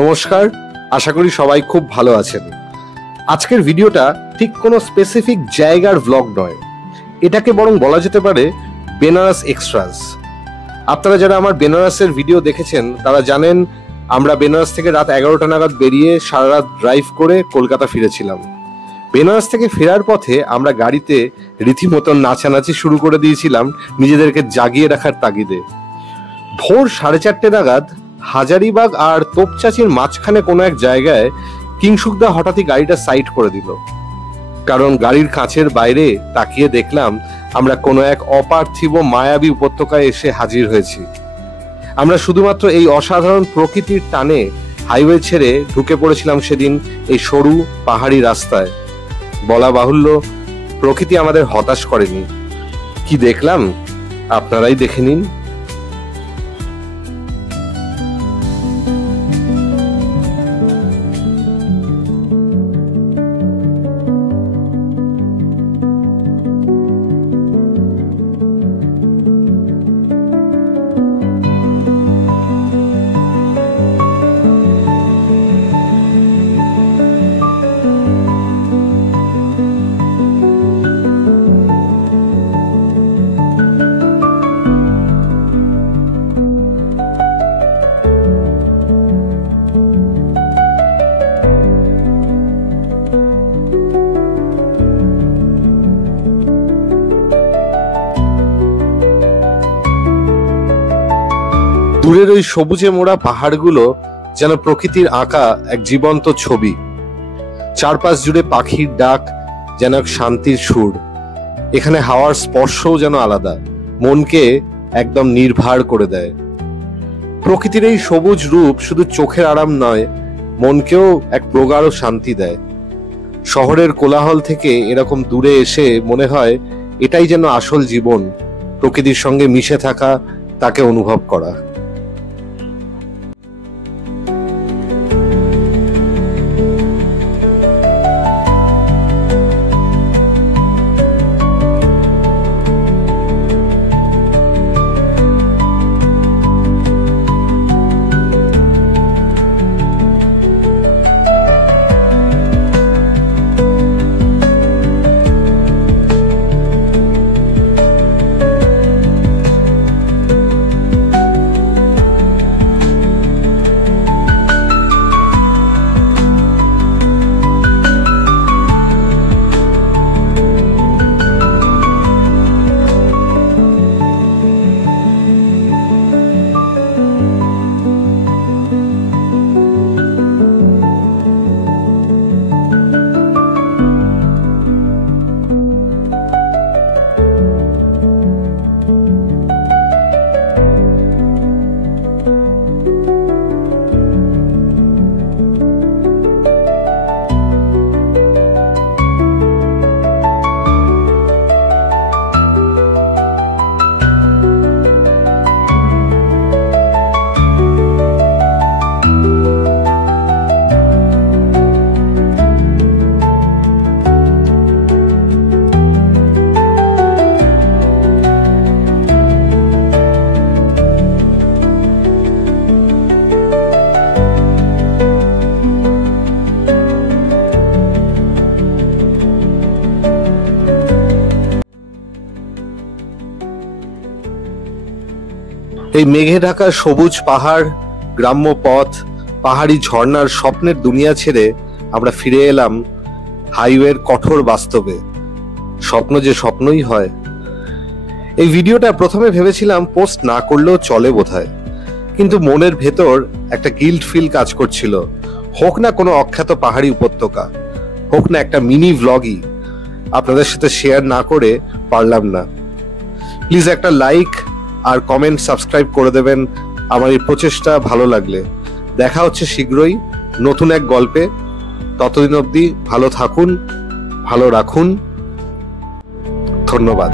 নমস্কার, আশা করি সবাই খুব ভালো আছেন। আজকের ভিডিওটা ঠিক কোনো স্পেসিফিক জায়গার ভ্লগ নয়, এটাকে বরং বলা যেতে পারে বেনারস এক্সট্রাস। আপনারা যারা আমার বেনারসের ভিডিও দেখেছেন তারা জানেন আমরা বেনারস থেকে রাত 11টা নাগাদ বেরিয়ে সারা রাত ড্রাইভ করে কলকাতা ফিরেছিলাম। বেনারস থেকে ফেরার পথে আমরা গাড়িতে রীতিমতন নাচানাচি শুরু করে দিয়েছিলাম নিজেদেরকে জাগিয়ে রাখার তাগিদে। ভোর 4:30 নাগাদ হাজারিবাগ আর তোপচাচির মাঝখানে কোনো এক জায়গায় কিংসুকদা হঠাৎই গাড়িটা সাইড করে দিল, কারণ গাড়ির কাঁচের বাইরে তাকিয়ে দেখলাম আমরা কোনো এক অপার্থিব মায়াবী উপত্যকায় এসে হাজির হয়েছি। আমরা শুধুমাত্র এই অসাধারণ প্রকৃতির টানে হাইওয়ে ছেড়ে ঢুকে পড়েছিলাম সেদিন এই সরু পাহাড়ি রাস্তায়। বলা বাহুল্য, প্রকৃতি আমাদের হতাশ করেনি। কি দেখলাম আপনারাই দেখে নিন। দূরের ওই সবুজে মোড়া পাহাড়গুলো যেন প্রকৃতির আঁকা এক জীবন্ত ছবি। চারপাশ জুড়ে পাখির ডাক যেন এক শান্তির সুর। এখানে হাওয়ার স্পর্শও যেন আলাদা, মনকে একদম নির্ভার করে দেয়। প্রকৃতির এই সবুজ রূপ শুধু চোখের আরাম নয়, মনকেও এক প্রগাঢ় শান্তি দেয়। শহরের কোলাহল থেকে এরকম দূরে এসে মনে হয় এটাই যেন আসল জীবন, প্রকৃতির সঙ্গে মিশে থাকা, তাকে অনুভব করা। এই মেঘে ঢাকা সবুজ পাহাড়, গ্রাম্য পথ, পাহাড়ি ঝর্ণার স্বপ্নের দুনিয়া ছেড়ে আমরা ফিরে এলাম হাইওয়ের কঠোর বাস্তবে। স্বপ্ন যে স্বপ্নই হয়। এই ভিডিওটা প্রথমে ভেবেছিলাম পোস্ট না করলেও চলে বোধহয়, কিন্তু মনের ভেতর একটা গিল্ট ফিল কাজ করছিল। হোক না কোনো অখ্যাত পাহাড়ি উপত্যকা, হোক না একটা মিনি ভ্লগই, আপনাদের সাথে শেয়ার না করে পারলাম না। প্লিজ একটা লাইক আর কমেন্ট, সাবস্ক্রাইব করে দেবেন আমার এই প্রচেষ্টা ভালো লাগলে। দেখা হচ্ছে শীঘ্রই নতুন এক গল্পে। ততদিন অবধি ভালো থাকুন, ভালো রাখুন। ধন্যবাদ।